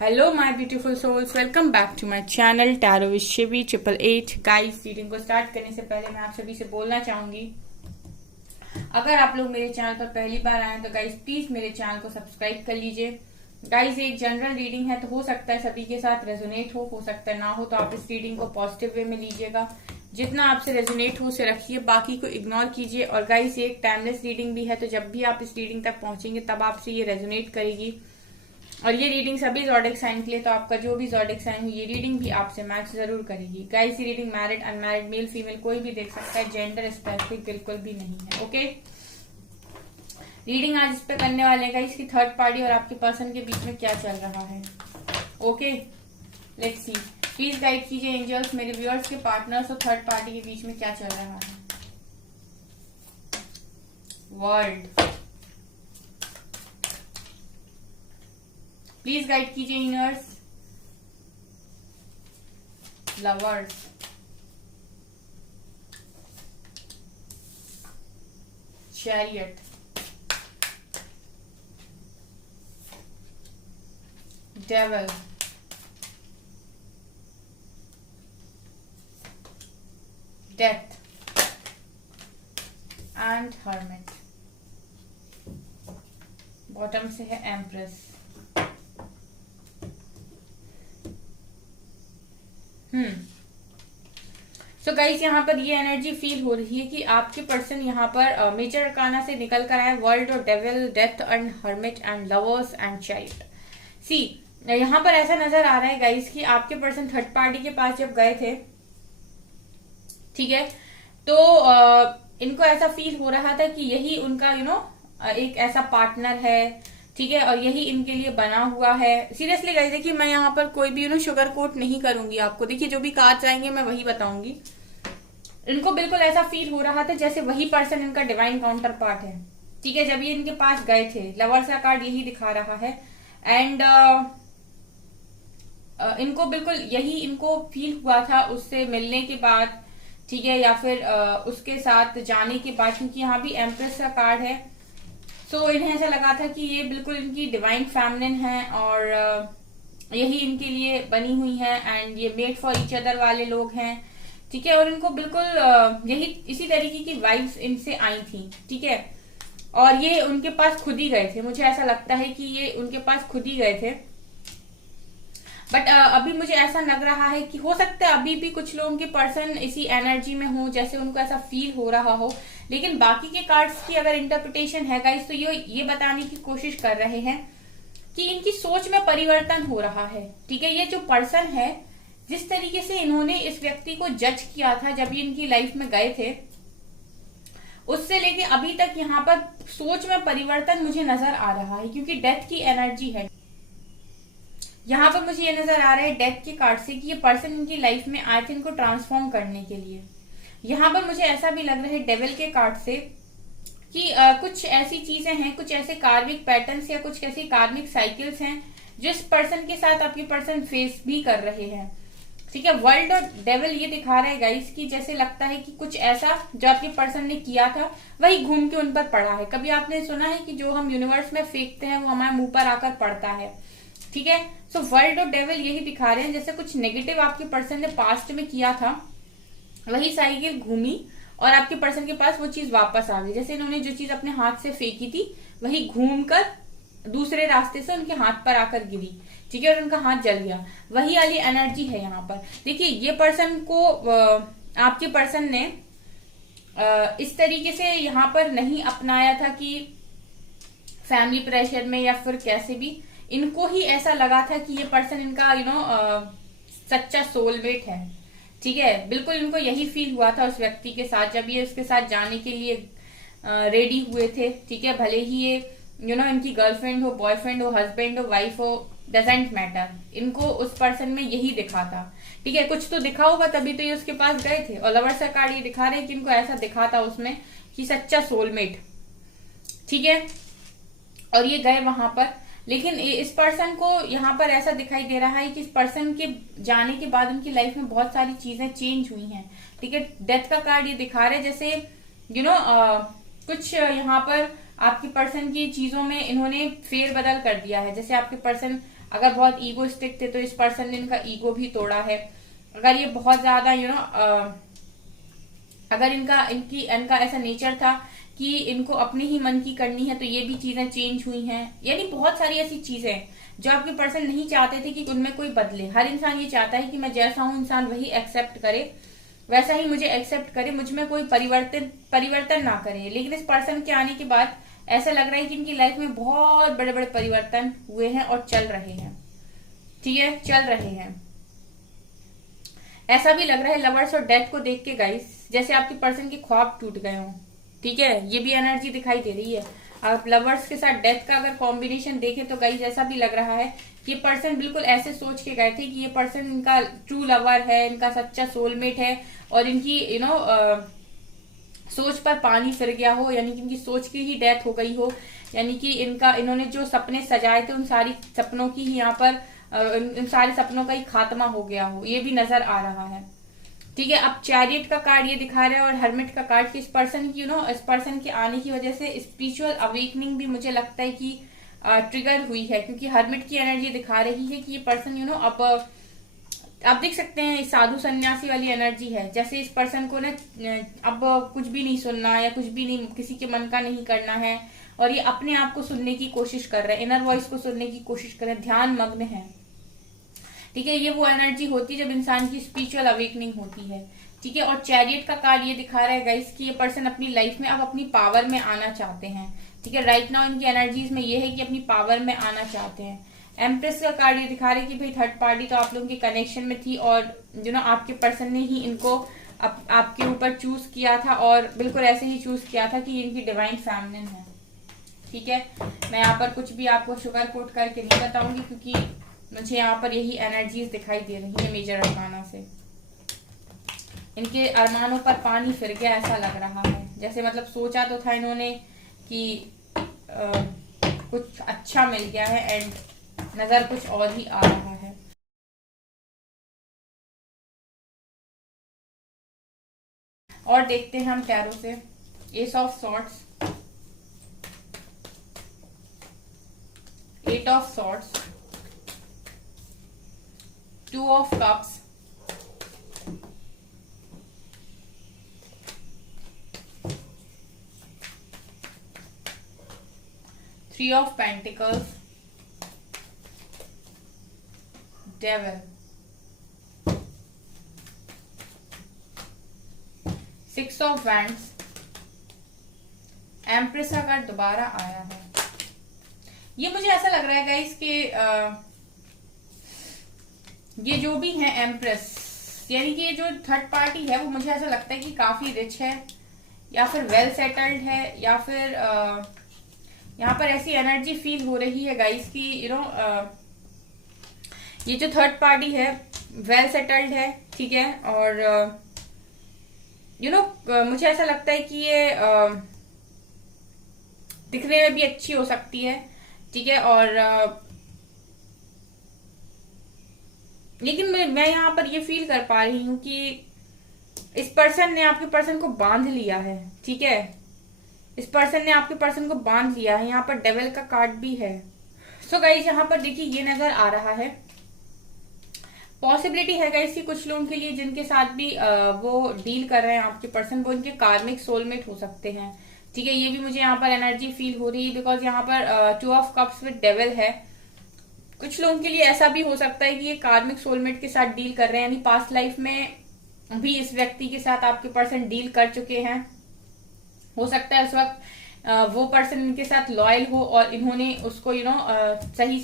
Hello my beautiful souls, welcome back to my channel tarot with Shivi 888। Guys, reading को start करने से पहले मैं आप सभी से बोलना चाहूंगी, अगर आप लोग मेरे चैनल पर पहली बार आए तो गाइस प्लीज मेरे चैनल को सब्सक्राइब कर लीजिए। गाइस, एक जनरल रीडिंग है तो हो सकता है सभी के साथ रेजोनेट हो सकता है ना हो, तो आप इस रीडिंग को पॉजिटिव वे में लीजिएगा। जितना आपसे रेजोनेट हो उसे रखिए, बाकी को इग्नोर कीजिए। और गाइस, ये एक टाइमलेस रीडिंग भी है, तो जब भी आप इस रीडिंग तक पहुंचेंगे तब आपसे ये रेजोनेट करेगी। और ये रीडिंग सभी ज़ोडिएक साइन के लिए, तो आपका जो भी ज़ोडिएक साइन है ये रीडिंग भी आपसे मैच जरूर करेगी। गाइस, ये reading married unmarried male female कोई भी देख सकता है, जेंडर स्पेसिफिक बिल्कुल भी नहीं है। ओके, रीडिंग आज इस पे करने वाले हैं गाइस कि थर्ड पार्टी और आपके पर्सन के बीच में क्या चल रहा है। Okay, let's see. Please guide कीजिए एंजल्स, मेरे व्यूअर्स के पार्टनर्स और थर्ड पार्टी के बीच में क्या चल रहा है। वर्ल्ड, प्लीज गाइड कीजिए inners, lovers, chariot, devil, death and hermit. Bottom से है एम्प्रेस। सो गाइस, यहाँ पर ये एनर्जी फील हो रही है कि आपके पर्सन यहाँ पर मेजर अरकाना से निकल कर आए, वर्ल्ड और devil, death and hermit and lovers and child. See, यहाँ पर ऐसा नजर आ रहा है गाइस कि आपके पर्सन थर्ड पार्टी के पास जब गए थे, ठीक है, तो इनको ऐसा फील हो रहा था कि यही उनका एक ऐसा पार्टनर है, ठीक है, और यही इनके लिए बना हुआ है। सीरियसली गाइस, देखिए मैं यहाँ पर कोई भी शुगर कोट नहीं करूंगी आपको। देखिए, जो भी कार्ड्स आएंगे मैं वही बताऊंगी। इनको बिल्कुल ऐसा फील हो रहा था जैसे वही पर्सन इनका डिवाइन काउंटर पार्ट है, ठीक है, जब ये इनके पास गए थे। लवर्स का कार्ड यही दिखा रहा है एंड इनको बिल्कुल यही इनको फील हुआ था उससे मिलने के बाद, ठीक है, या फिर उसके साथ जाने के बाद, क्योंकि यहाँ भी एम्प्रेस का कार्ड है। सो इन्हें ऐसा लगा था कि ये बिल्कुल इनकी डिवाइन फेमिनिन है और यही इनके लिए बनी हुई है एंड ये मेड फॉर ईच अदर वाले लोग हैं, ठीक है। और इनको बिल्कुल यही इसी तरीके की वाइब्स इनसे आई थी, ठीक है, और ये उनके पास खुद ही गए थे। मुझे ऐसा लगता है कि ये उनके पास खुद ही गए थे, बट अभी मुझे ऐसा लग रहा है कि हो सकता है अभी भी कुछ लोगों के पर्सन इसी एनर्जी में हो, जैसे उनको ऐसा फील हो रहा हो। लेकिन बाकी के कार्ड्स की अगर इंटरप्रिटेशन है गाइस, तो ये बताने की कोशिश कर रहे हैं कि इनकी सोच में परिवर्तन हो रहा है, ठीक है। ये जो पर्सन है, जिस तरीके से इन्होंने इस व्यक्ति को जज किया था जब ये इनकी लाइफ में गए थे, उससे लेके अभी तक यहाँ पर सोच में परिवर्तन मुझे नजर आ रहा है, क्योंकि डेथ की एनर्जी है। यहाँ पर मुझे ये नजर आ रहा है डेथ के कार्ड से कि ये पर्सन इनकी लाइफ में आए थे इनको ट्रांसफॉर्म करने के लिए। यहाँ पर मुझे ऐसा भी लग रहा है डेविल के कार्ड से कि कुछ ऐसी चीजें हैं, कुछ ऐसे कार्मिक पैटर्न्स या कुछ ऐसी कार्मिक साइकिल्स हैं जो इस पर्सन के साथ आपके पर्सन फेस भी कर रहे हैं, ठीक है। वर्ल्ड और डेविल ये दिखा रहा है गाइस कि जैसे लगता है कि कुछ ऐसा जो आपके पर्सन ने किया था वही घूम के उन पर पड़ा है। कभी आपने सुना है कि जो हम यूनिवर्स में फेंकते हैं वो हमारे मुंह पर आकर पड़ता है, ठीक है। सो वर्ल्ड और डेविल यही दिखा रहे हैं जैसे कुछ नेगेटिव आपके पर्सन ने पास्ट में किया था, वही साइकिल घूमी और आपके पर्सन के पास वो चीज वापस आ गई। जैसे इन्होंने जो चीज अपने हाथ से फेंकी थी वही घूमकर दूसरे रास्ते से उनके हाथ पर आकर गिरी, ठीक है, और उनका हाथ जल गया। वही वाली एनर्जी है यहाँ पर। देखिए, ये पर्सन को आपके पर्सन ने इस तरीके से यहाँ पर नहीं अपनाया था कि फैमिली प्रेशर में या फिर कैसे भी। इनको ही ऐसा लगा था कि ये पर्सन इनका सच्चा सोलमेट है, ठीक है। बिल्कुल इनको यही फील हुआ था उस व्यक्ति के साथ जब ये उसके साथ जाने के लिए रेडी हुए थे, ठीक है। भले ही ये इनकी गर्लफ्रेंड हो, बॉयफ्रेंड हो, हस्बैंड हो, वाइफ हो, डजेंट मैटर, इनको उस पर्सन में यही दिखा था, ठीक है। कुछ तो दिखा होगा तभी तो ये उसके पास गए थे। और लवर्स का कार्ड ये दिखा रहे हैं कि इनको ऐसा दिखा था उसमें कि सच्चा सोलमेट, ठीक है, और ये गए वहां पर। लेकिन इस पर्सन को यहाँ पर ऐसा दिखाई दे रहा है कि इस पर्सन के जाने के बाद उनकी लाइफ में बहुत सारी चीजें चेंज हुई हैं, ठीक है। डेथ का कार्ड ये दिखा रहे जैसे कुछ यहाँ पर आपके पर्सन की चीजों में इन्होंने फेरबदल कर दिया है। जैसे आपके पर्सन अगर बहुत ईगोइस्टिक थे तो इस पर्सन ने इनका ईगो भी तोड़ा है। अगर ये बहुत ज्यादा अगर इनका ऐसा नेचर था कि इनको अपने ही मन की करनी है, तो ये भी चीजें चेंज हुई हैं। यानी बहुत सारी ऐसी चीजें जो आपके पर्सन नहीं चाहते थे कि उनमें कोई बदले। हर इंसान ये चाहता है कि मैं जैसा हूं इंसान वही एक्सेप्ट करे, वैसा ही मुझे एक्सेप्ट करे, मुझ में कोई परिवर्तन ना करे। लेकिन इस पर्सन के आने के बाद ऐसा लग रहा है कि इनकी लाइफ में बहुत बड़े बड़े परिवर्तन हुए हैं और चल रहे हैं। ठीक है, चल रहे हैं। ऐसा भी लग रहा है लवर्स और डेथ को देख के गाइस, जैसे आपके पर्सन के ख्वाब टूट गए हों। ठीक है, ये भी एनर्जी दिखाई दे रही है। आप लवर्स के साथ डेथ का अगर कॉम्बिनेशन देखें तो गाइस ऐसा भी लग रहा है कि ये पर्सन बिल्कुल ऐसे सोच के गए थे कि ये पर्सन इनका ट्रू लवर है, इनका सच्चा सोलमेट है, और इनकी सोच पर पानी फिर गया हो, यानी कि इनकी सोच की ही डेथ हो गई हो। यानी कि इन्होंने जो सपने सजाए थे उन सारी सपनों की ही यहाँ पर इन सारे सपनों का ही खात्मा हो गया हो, ये भी नजर आ रहा है। ठीक है, अब चैरियट का कार्ड ये दिखा रहा है और हर्मिट का कार्ड कि इस पर्सन की इस पर्सन के आने की वजह से स्पिरिचुअल अवेकनिंग भी मुझे लगता है कि ट्रिगर हुई है, क्योंकि हर्मिट की एनर्जी दिखा रही है कि ये पर्सन अब आप देख सकते हैं साधु सन्यासी वाली एनर्जी है। जैसे इस पर्सन को ना अब कुछ भी नहीं सुनना या कुछ भी नहीं, किसी के मन का नहीं करना है, और ये अपने आप को सुनने की कोशिश कर रहे हैं, इनर वॉइस को सुनने की कोशिश कर रहे हैं, ध्यान मग्न है। ठीक है, ये वो एनर्जी होती है जब इंसान की स्पिरिचुअल अवेकनिंग होती है। ठीक है, और चैरियट का कार्ड ये दिखा रहा है गाइस कि ये पर्सन अपनी लाइफ में अब अपनी पावर में आना चाहते हैं। ठीक है, राइट नाउ इनकी एनर्जीज में ये है कि अपनी पावर में आना चाहते हैं। एम्प्रेस का कार्ड ये दिखा रहे हैं कि भाई थर्ड पार्टी तो आप लोगों के कनेक्शन में थी, और आपके पर्सन ने ही इनको आपके ऊपर चूज किया था, और बिल्कुल ऐसे ही चूज किया था कि इनकी डिवाइन फेमिनिन है। ठीक है, मैं यहाँ पर कुछ भी आपको शुगर कोट करके नहीं बताऊंगी, क्योंकि मुझे यहाँ पर यही एनर्जीज दिखाई दे रही है मेजर अरकाना से। इनके अरमानों पर पानी फिर गया ऐसा लग रहा है, जैसे मतलब सोचा तो था इन्होंने कि कुछ अच्छा मिल गया है, एंड नजर कुछ और ही आ रहा है। और देखते हैं हम टैरो से ace of swords, eight of swords, two of cups, three of pentacles, devil, six of wands, empress का कार्ड दोबारा आया है। ये मुझे ऐसा लग रहा है गाइस कि ये जो भी है एम्प्रेस, यानी कि ये जो थर्ड पार्टी है वो मुझे ऐसा लगता है कि काफी रिच है, या फिर वेल सेटल्ड है, या फिर यहाँ पर ऐसी एनर्जी फील हो रही है गाइस कि ये जो थर्ड पार्टी है वेल सेटल्ड है। ठीक है, और मुझे ऐसा लगता है कि ये दिखने में भी अच्छी हो सकती है। ठीक है, और लेकिन मैं यहाँ पर ये फील कर पा रही हूँ कि इस पर्सन ने आपके पर्सन को बांध लिया है। ठीक है, इस पर्सन ने आपके पर्सन को बांध लिया है। यहाँ पर डेविल का कार्ड भी है। सो गाइस यहाँ पर देखिए ये नजर आ रहा है, पॉसिबिलिटी है गाइस कि कुछ लोगों के लिए जिनके साथ भी वो डील कर रहे हैं आपके पर्सन, वो इनके कार्मिक सोलमेट हो सकते हैं। ठीक है, ये भी मुझे यहाँ पर एनर्जी फील हो रही है, बिकॉज यहाँ पर to of cups with devil है। कुछ लोगों के लिए ऐसा भी हो सकता है कि ये कार्मिक सोलमेट के साथ डील कर रहे हैं, यानी पास्ट लाइफ में भी इस व्यक्ति के साथ आपके पर्सन डील कर चुके हैं। हो सकता है उस वक्त वो पर्सन इनके साथ लॉयल हो और इन्होंने उसको सही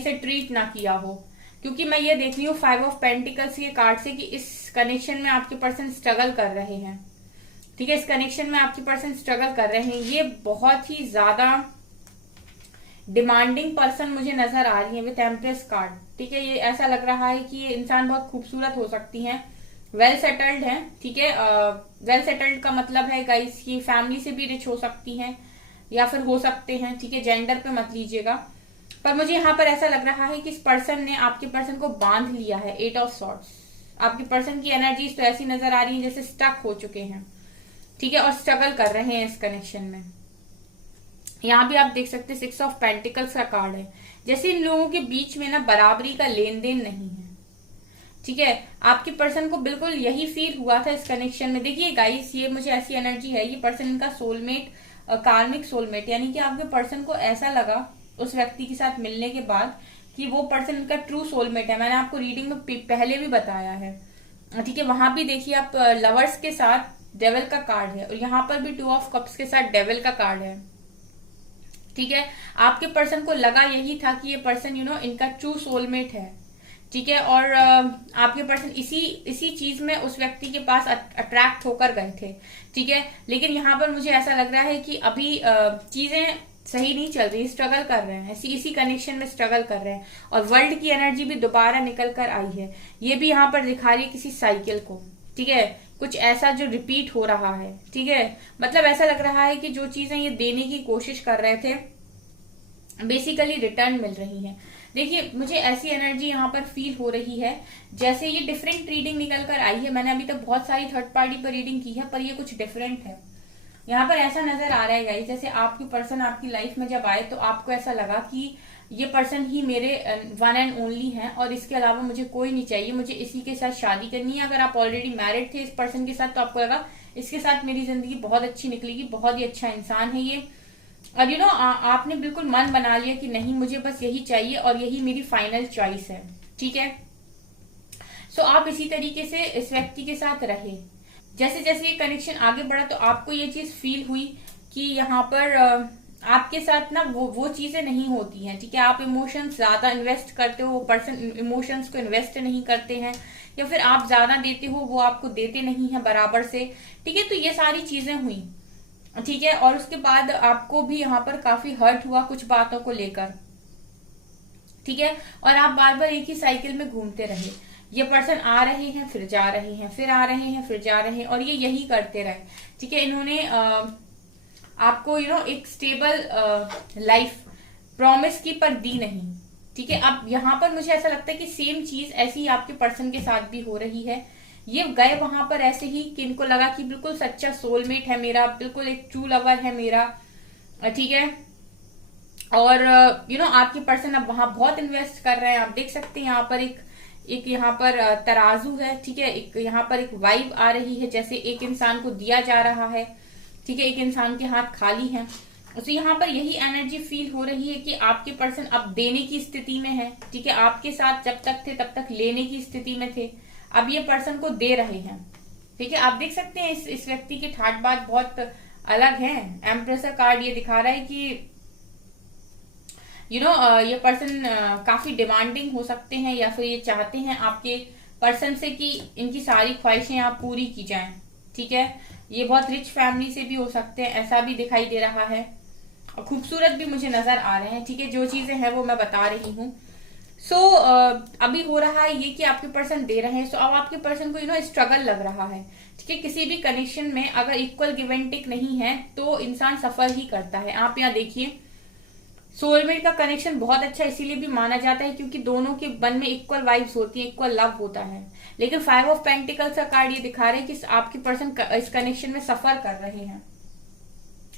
से ट्रीट ना किया हो। क्योंकि मैं ये देख रही हूँ 5 ऑफ पेंटिकल्स के कार्ड से कि इस कनेक्शन में आपके पर्सन स्ट्रगल कर रहे हैं। ठीक है, इस कनेक्शन में आपके पर्सन स्ट्रगल कर रहे हैं। ये बहुत ही ज्यादा डिमांडिंग पर्सन मुझे नजर आ रही है विद एम्प्रेस कार्ड। ठीक है, ये ऐसा लग रहा है कि ये इंसान बहुत खूबसूरत हो सकती हैं, वेल सेटल्ड है। ठीक है, वेल सेटल्ड का मतलब है गाइस की फैमिली से भी रिच हो सकती हैं या फिर हो सकते हैं। ठीक है, जेंडर पे मत लीजिएगा, पर मुझे यहाँ पर ऐसा लग रहा है कि इस पर्सन ने आपके पर्सन को बांध लिया है। 8 ऑफ सॉर्ड्स, आपके पर्सन की एनर्जीज तो ऐसी नजर आ रही है जैसे स्टक हो चुके हैं। ठीक है, और स्ट्रगल कर रहे हैं इस कनेक्शन में। यहाँ भी आप देख सकते हैं 6 ऑफ पेंटिकल्स का कार्ड है, जैसे इन लोगों के बीच में ना बराबरी का लेन देन नहीं है। ठीक है, आपके पर्सन को बिल्कुल यही फील हुआ था इस कनेक्शन में। देखिए गाइस, ये मुझे ऐसी एनर्जी है, ये पर्सन इनका सोलमेट, कार्मिक सोलमेट, यानी कि आपके पर्सन को ऐसा लगा उस व्यक्ति के साथ मिलने के बाद कि वो पर्सन इनका ट्रू सोलमेट है। मैंने आपको रीडिंग में पहले भी बताया है। ठीक है, वहां भी देखिए आप लवर्स के साथ डेविल का कार्ड है, और यहाँ पर भी 2 ऑफ कप्स के साथ डेविल का कार्ड है। ठीक है, आपके पर्सन को लगा यही था कि ये पर्सन इनका ट्रू सोलमेट है। ठीक है, और आपके पर्सन इसी चीज में उस व्यक्ति के पास अट्रैक्ट होकर गए थे। ठीक है, लेकिन यहाँ पर मुझे ऐसा लग रहा है कि अभी चीजें सही नहीं चल रही, स्ट्रगल कर रहे हैं, इसी कनेक्शन में स्ट्रगल कर रहे हैं, और वर्ल्ड की एनर्जी भी दोबारा निकल कर आई है। ये भी यहाँ पर दिखा रही है किसी साइकिल को। ठीक है, कुछ ऐसा जो रिपीट हो रहा है। ठीक है, मतलब ऐसा लग रहा है कि जो चीजें ये देने की कोशिश कर रहे थे बेसिकली रिटर्न मिल रही है। देखिए, मुझे ऐसी एनर्जी यहाँ पर फील हो रही है जैसे ये डिफरेंट रीडिंग निकल कर आई है। मैंने अभी तक बहुत सारी थर्ड पार्टी पर रीडिंग की है, पर ये कुछ डिफरेंट है। यहाँ पर ऐसा नजर आ रहा है गाइस, जैसे आपकी पर्सन आपकी लाइफ में जब आए तो आपको ऐसा लगा कि ये पर्सन ही मेरे वन एंड ओनली है, और इसके अलावा मुझे कोई नहीं चाहिए, मुझे इसी के साथ शादी करनी है। अगर आप ऑलरेडी मैरिड थे इस पर्सन के साथ तो आपको लगा इसके साथ मेरी जिंदगी बहुत अच्छी निकलेगी, बहुत ही अच्छा इंसान है ये, और आपने बिल्कुल मन बना लिया कि नहीं, मुझे बस यही चाहिए और यही मेरी फाइनल चॉइस है। ठीक है, सो आप इसी तरीके से इस व्यक्ति के साथ रहे। जैसे जैसे ये कनेक्शन आगे बढ़ा तो आपको ये चीज फील हुई कि यहाँ पर आपके साथ ना वो चीजें नहीं होती हैं। ठीक है, आप इमोशंस ज्यादा इन्वेस्ट करते हो, वो पर्सन इमोशंस को इन्वेस्ट नहीं करते हैं, या फिर आप ज्यादा देते हो वो आपको देते नहीं है बराबर से। ठीक है, तो ये सारी चीजें हुई। ठीक है, और उसके बाद आपको भी यहाँ पर काफी हर्ट हुआ कुछ बातों को लेकर। ठीक है, और आप बार बार एक ही साइकिल में घूमते रहे। ये पर्सन आ रहे हैं फिर जा रहे हैं, फिर आ रहे हैं फिर जा रहे हैं, और ये यही करते रहे। ठीक है, इन्होंने आपको एक स्टेबल लाइफ प्रॉमिस की पर दी नहीं। ठीक है, अब यहाँ पर मुझे ऐसा लगता है कि सेम चीज ऐसी आपके पर्सन के साथ भी हो रही है। ये गए वहां पर ऐसे ही कि इनको लगा कि बिल्कुल सच्चा सोलमेट है मेरा, बिल्कुल एक ट्रू लवर है मेरा। ठीक है, और आपके पर्सन अब वहां बहुत इन्वेस्ट कर रहे हैं। आप देख सकते हैं यहाँ पर एक यहाँ पर तराजू है। ठीक है, एक यहाँ पर एक वाइब आ रही है जैसे एक इंसान को दिया जा रहा है। ठीक है, एक इंसान के हाथ खाली है। तो यहाँ पर यही एनर्जी फील हो रही है कि आपके पर्सन अब देने की स्थिति में है। ठीक है, आपके साथ जब तक थे तब तक लेने की स्थिति में थे, अब ये पर्सन को दे रहे हैं। ठीक है, आप देख सकते हैं इस व्यक्ति के ठाट बात बहुत अलग है। एम्प्रेस का कार्ड ये दिखा रहा है कि ये पर्सन काफी डिमांडिंग हो सकते हैं, या फिर ये चाहते हैं आपके पर्सन से कि इनकी सारी ख्वाहिशें आप पूरी की जाएं। ठीक है, ये बहुत रिच फैमिली से भी हो सकते हैं, ऐसा भी दिखाई दे रहा है, और खूबसूरत भी मुझे नजर आ रहे हैं। ठीक है, जो चीजें हैं वो मैं बता रही हूँ। सो अभी हो रहा है ये कि आपके पर्सन दे रहे हैं, सो अब आपके पर्सन को स्ट्रगल लग रहा है। ठीक है, किसी भी कनेक्शन में अगर इक्वल गिव एंड टेक नहीं है तो इंसान सफर ही करता है। आप यहाँ देखिए, सोलमेट का कनेक्शन बहुत अच्छा इसीलिए भी माना जाता है क्योंकि दोनों के मन में इक्वल वाइब्स होती है, इक्वल लव होता है। लेकिन 5 ऑफ पेंटिकल्स का कार्ड ये दिखा रहे हैं कि आपके पर्सन इस कनेक्शन में सफर कर रहे हैं।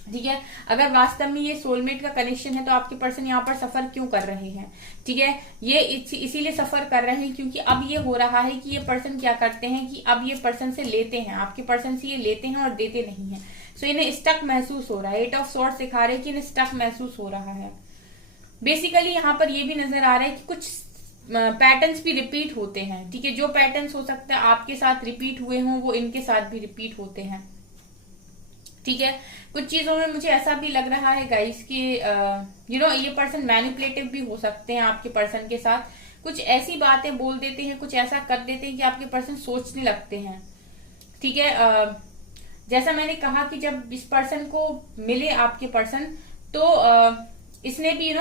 ठीक है, अगर वास्तव में ये सोलमेट का कनेक्शन है तो आपके पर्सन यहाँ पर सफर क्यों कर रहे हैं? ठीक है, ये इसीलिए सफर कर रहे हैं क्योंकि अब ये हो रहा है कि ये पर्सन क्या करते हैं कि अब ये पर्सन से लेते हैं, आपके पर्सन से ये लेते हैं और देते नहीं है। सो इन्हें स्टक महसूस हो रहा है। 8 ऑफ सॉर्ड्स दिखा रहे हैं कि इन्हें स्टक महसूस हो रहा है। बेसिकली यहाँ पर ये भी नजर आ रहा है कि कुछ पैटर्न्स भी रिपीट होते हैं। ठीक है, जो पैटर्न्स हो सकता है आपके साथ रिपीट हुए हों वो इनके साथ भी रिपीट होते हैं। ठीक है, कुछ चीजों में मुझे ऐसा भी लग रहा है गाइस कि ये पर्सन मैनिपुलेटिव भी हो सकते हैं आपके पर्सन के साथ। कुछ ऐसी बातें बोल देते हैं, कुछ ऐसा कर देते हैं कि आपके पर्सन सोचने लगते हैं। ठीक है, जैसा मैंने कहा कि जब इस पर्सन को मिले आपके पर्सन तो इसने भी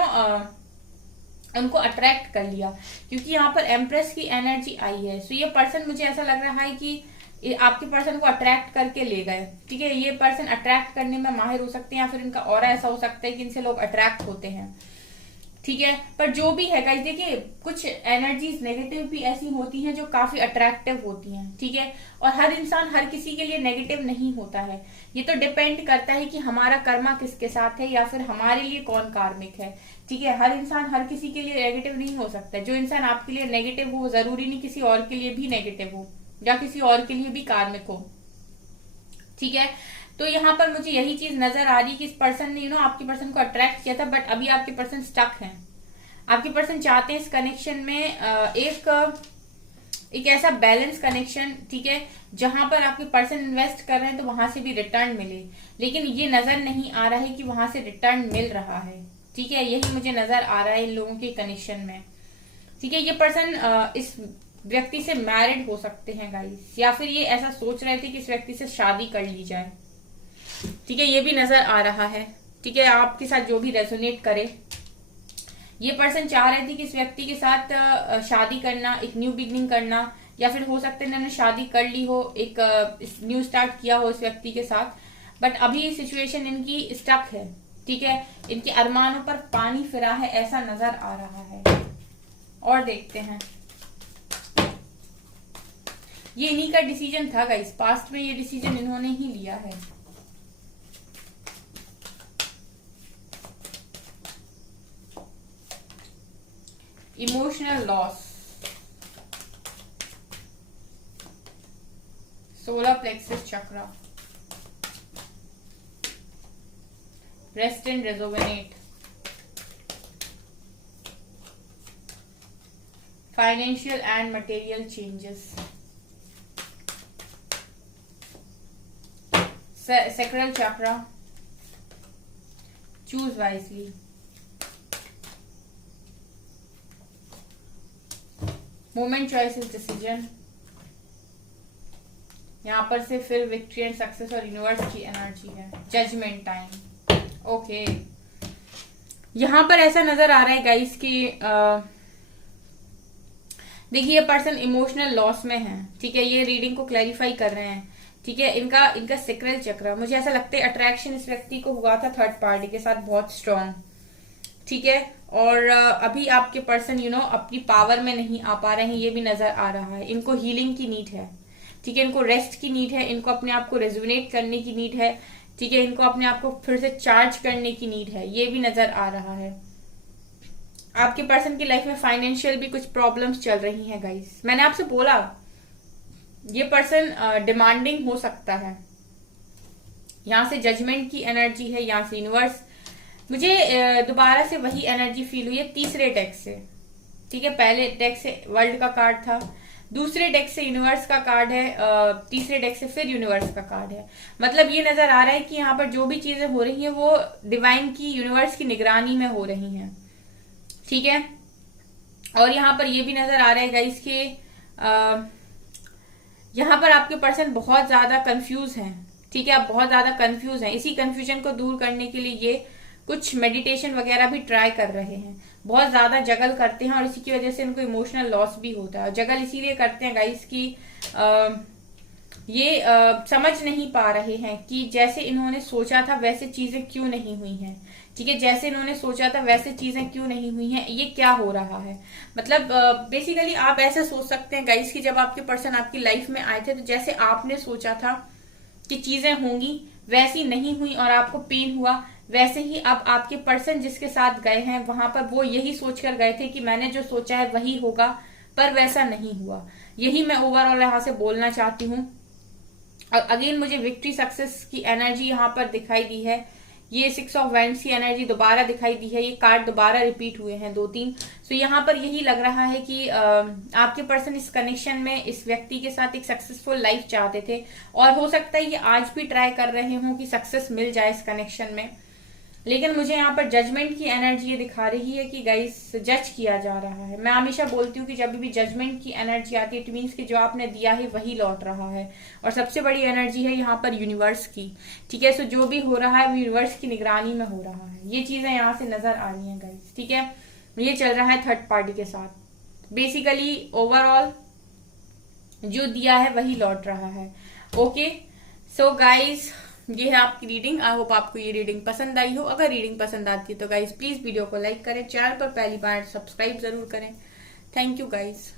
उनको अट्रैक्ट कर लिया क्योंकि यहाँ पर एम्प्रेस की एनर्जी आई है। सो ये पर्सन मुझे ऐसा लग रहा है कि आपके पर्सन को अट्रैक्ट करके ले गए। ठीक है, ये पर्सन अट्रैक्ट करने में माहिर हो सकते हैं या फिर इनका ऑरा ऐसा हो सकता है कि इनसे लोग अट्रैक्ट होते हैं। ठीक है। पर जो भी है गाइस, देखिए कुछ एनर्जीज नेगेटिव भी ऐसी होती हैं जो काफी अट्रैक्टिव होती हैं, ठीक है। और हर इंसान हर किसी के लिए नेगेटिव नहीं होता है, ये तो डिपेंड करता है कि हमारा कर्मा किसके साथ है या फिर हमारे लिए कौन कार्मिक है, ठीक है। हर इंसान हर किसी के लिए नेगेटिव नहीं हो सकता। जो इंसान आपके लिए नेगेटिव हो जरूरी नहीं किसी और के लिए भी नेगेटिव हो या किसी और के लिए भी कार्मिक हो, ठीक है। तो यहाँ पर मुझे यही चीज नजर आ रही कि इस पर्सन ने आपके पर्सन को अट्रैक्ट किया था, बट अभी आपके पर्सन स्टक हैं। आपके पर्सन चाहते हैं इस कनेक्शन में एक ऐसा बैलेंस कनेक्शन, ठीक है, जहां पर आपके पर्सन इन्वेस्ट कर रहे हैं तो वहां से भी रिटर्न मिले, लेकिन ये नजर नहीं आ रहा है कि वहां से रिटर्न मिल रहा है, ठीक है। यही मुझे नजर आ रहा है इन लोगों के कनेक्शन में, ठीक है। ये पर्सन इस व्यक्ति से मैरिड हो सकते हैं गाइस, या फिर ये ऐसा सोच रहे थे कि इस व्यक्ति से शादी कर ली जाए, ठीक है। ये भी नजर आ रहा है, ठीक है। आपके साथ जो भी रेजोनेट करे, ये पर्सन चाह रहे थे कि इस व्यक्ति के साथ शादी करना, एक न्यू बिगनिंग करना, या फिर हो सकता है इन्होंने शादी कर ली हो, एक न्यू स्टार्ट किया हो इस व्यक्ति के साथ, बट अभी सिचुएशन इनकी स्टक है, ठीक है। इनके अरमानों पर पानी फिरा है ऐसा नजर आ रहा है। और देखते हैं, ये इन्हीं का डिसीजन था गाइस, पास्ट में ये डिसीजन इन्होंने ही लिया है। Emotional loss, solar plexus chakra, rest and resonate, financial and material changes, sacral chakra, choose wisely, moment choices decision, यहां पर से फिर विक्ट्री एंड सक्सेस और यूनिवर्स की एनर्जी है, जजमेंट टाइम। ओके, यहां पर ऐसा नजर आ रहा है गाइस कि देखिए ये पर्सन इमोशनल लॉस में है, ठीक है। ये रीडिंग को क्लैरिफाई कर रहे हैं, ठीक है। इनका सेक्रल चक्र, मुझे ऐसा लगता है अट्रैक्शन इस व्यक्ति को हुआ था थर्ड पार्टी के साथ बहुत स्ट्रांग, ठीक है। और अभी आपके पर्सन अपनी पावर में नहीं आ पा रहे हैं, ये भी नजर आ रहा है। इनको हीलिंग की नीड है, ठीक है। इनको रेस्ट की नीड है, इनको अपने आप को रेजुनेट करने की नीड है, ठीक है। इनको अपने आप को फिर से चार्ज करने की नीड है, ये भी नजर आ रहा है। आपके पर्सन की लाइफ में फाइनेंशियल भी कुछ प्रॉब्लम्स चल रही हैं गाइस। मैंने आपसे बोला ये पर्सन डिमांडिंग हो सकता है। यहां से जजमेंट की एनर्जी है, यहां से यूनिवर्स, मुझे दोबारा से वही एनर्जी फील हुई है तीसरे डेक से, ठीक है। पहले डेक से वर्ल्ड का कार्ड था, दूसरे डेक से यूनिवर्स का कार्ड है, तीसरे डेक से फिर यूनिवर्स का कार्ड है। मतलब ये नजर आ रहा है कि यहाँ पर जो भी चीजें हो रही हैं वो डिवाइन की, यूनिवर्स की निगरानी में हो रही हैं, ठीक है। और यहाँ पर ये भी नजर आ रहा है गाइस कि यहाँ पर आपके पर्सन बहुत ज्यादा कंफ्यूज हैं, ठीक है। आप बहुत ज्यादा कंफ्यूज हैं। इसी कंफ्यूजन को दूर करने के लिए ये कुछ मेडिटेशन वगैरह भी ट्राई कर रहे हैं। बहुत ज्यादा जगल करते हैं और इसी की वजह से इनको इमोशनल लॉस भी होता है। जगल इसीलिए करते हैं गाइस कि ये समझ नहीं पा रहे हैं कि जैसे इन्होंने सोचा था वैसे चीजें क्यों नहीं हुई हैं, ठीक है। जैसे इन्होंने सोचा था वैसे चीजें क्यों नहीं हुई हैं, ये क्या हो रहा है। मतलब बेसिकली आप ऐसे सोच सकते हैं गाइस कि जब आपके पर्सन आपकी लाइफ में आए थे तो जैसे आपने सोचा था कि चीजें होंगी वैसी नहीं हुई और आपको पेन हुआ, वैसे ही अब आपके पर्सन जिसके साथ गए हैं वहां पर वो यही सोचकर गए थे कि मैंने जो सोचा है वही होगा, पर वैसा नहीं हुआ। यही मैं ओवरऑल यहाँ से बोलना चाहती हूँ। और अगेन मुझे विक्ट्री सक्सेस की एनर्जी यहाँ पर दिखाई दी है। ये 6 ऑफ वैंड्स की एनर्जी दोबारा दिखाई दी है। ये कार्ड दोबारा रिपीट हुए हैं 2-3। सो यहाँ पर यही लग रहा है कि आपके पर्सन इस कनेक्शन में इस व्यक्ति के साथ एक सक्सेसफुल लाइफ चाहते थे और हो सकता है ये आज भी ट्राई कर रहे हों कि सक्सेस मिल जाए इस कनेक्शन में। लेकिन मुझे यहाँ पर जजमेंट की एनर्जी ये दिखा रही है कि गाइस जज किया जा रहा है। मैं हमेशा बोलती हूँ कि जब भी जजमेंट की एनर्जी आती है इट मीन्स कि जो आपने दिया है वही लौट रहा है। और सबसे बड़ी एनर्जी है यहाँ पर यूनिवर्स की, ठीक है। सो जो भी हो रहा है वो यूनिवर्स की निगरानी में हो रहा है। ये चीजें यहाँ से नजर आ रही हैं गाइस, ठीक है। ये चल रहा है थर्ड पार्टी के साथ। बेसिकली ओवरऑल जो दिया है वही लौट रहा है। ओके सो गाइस ये है आपकी रीडिंग। आई होप आपको ये रीडिंग पसंद आई हो। अगर रीडिंग पसंद आती है तो गाइज प्लीज वीडियो को लाइक करें, चैनल पर पहली बार सब्सक्राइब जरूर करें। Thank you guys.